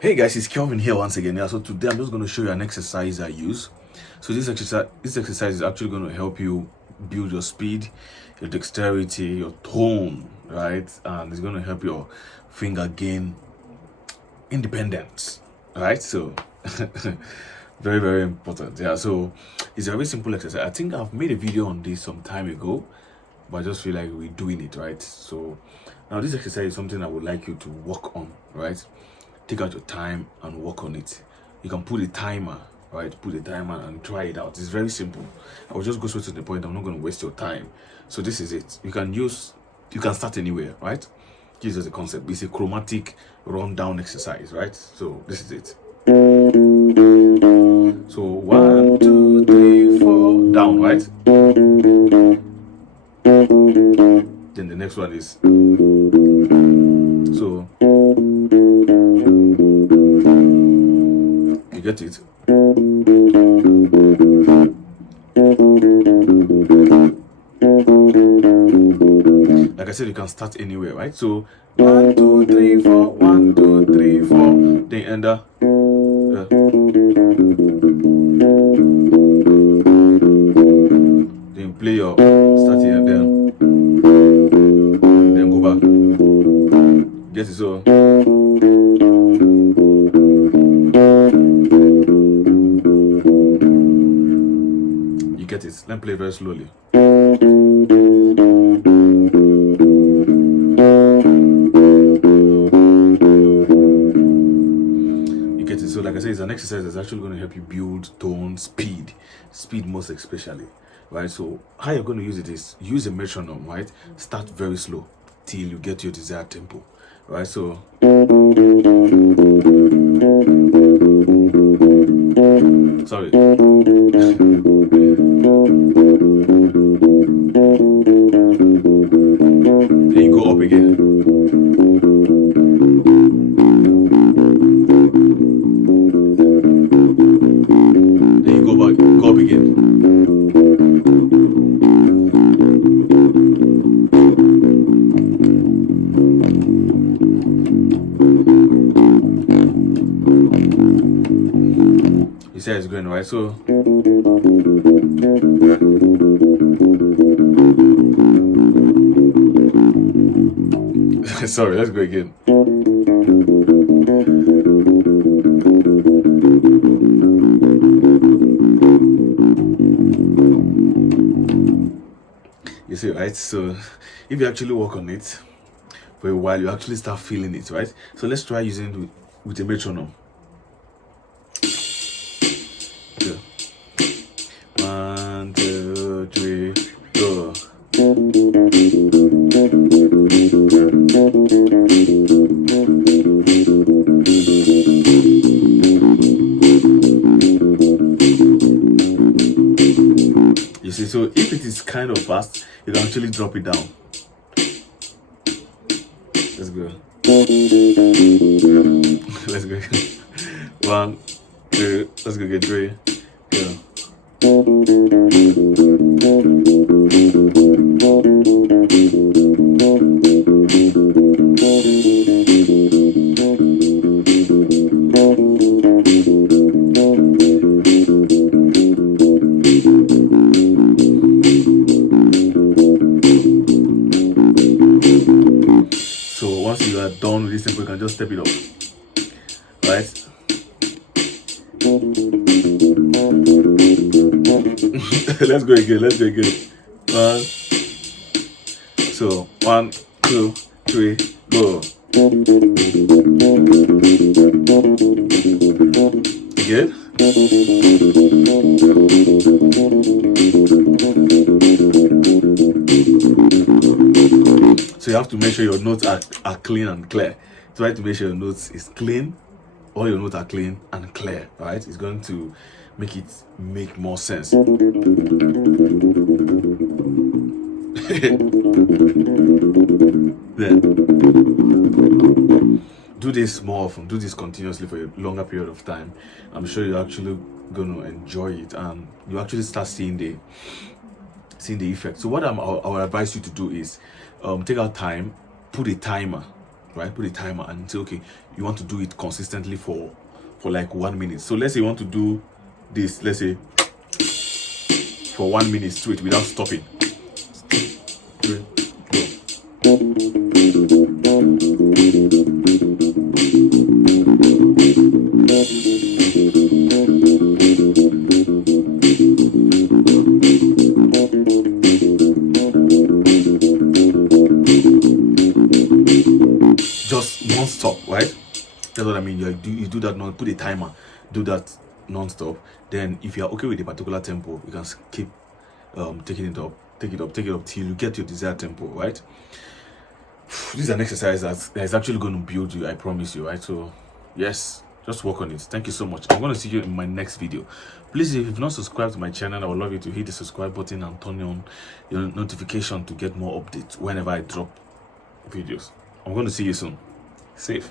Hey guys, it's Kelvin here once again. So today I'm just going to show you an exercise I use. So this exercise is actually going to help you build your speed, your dexterity, your tone, right? And it's going to help your finger gain independence, right? So very, very important. Yeah, so it's a very simple exercise. I think I've made a video on this some time ago, but I just feel like we're doing it, right? So now this exercise is something I would like you to work on, right? Take out your time and work on it. You can put a timer, right? Put a timer and try it out. It's very simple. I will just go straight to the point. I'm not going to waste your time. So this is it. You can start anywhere, right? This is the concept. It's a chromatic rundown exercise, right? So this is it. So 1, 2, 3, 4, down, right? Then the next one is so you get it. Like I said, you can start anywhere, right? So 1, 2, 3, 4, 1, 2, 3, 4. Then enter. Then play your start here and then go back. Get it? So you get it. Let me play very slowly. So like I said, it's an exercise that's actually going to help you build tone, speed most especially, right? So how you're going to use it is use a metronome, right? Start very slow till you get your desired tempo, right? So sorry. Then you go up again. Go up again. You see how it's going, right? So sorry, let's go again. You see, right? So if you actually work on it for a while, you actually start feeling it, right? So let's try using it with a metronome. Okay. 1, 2, 3, go. You see, so if it is kind of fast, you can actually drop it down. Let's go. Let's go. 1, 2, let's go get 3. Go. So once you are done with this tempo, you can just step it up, right? Let's go again. So 1, 2, 3, go. Again. So you have to make sure your notes are clean and clear. Try to make sure your notes is clean, all your notes are clean and clear, right? It's going to make it make more sense. Then do this more often, do this continuously for a longer period of time. I'm sure you're actually gonna enjoy it and you actually start seeing the effect. So what I'll advise you to do is take out time, put a timer, right? Put a timer and say, okay, you want to do it consistently for like 1 minute. So let's say you want to do this, let's say for 1 minute straight without stopping. Just non-stop, right? That's what I mean. You do that, put a timer, do that non-stop. Then if you're okay with a particular tempo, you can keep taking it up, take it up till you get your desired tempo, right? This is an exercise that is actually going to build you, I promise you, right? So yes, just work on it. Thank you so much. I'm going to see you in my next video. Please, if you've not subscribed to my channel, I would love you to hit the subscribe button and turn on your notification to get more updates whenever I drop videos. I'm going to see you soon. Safe.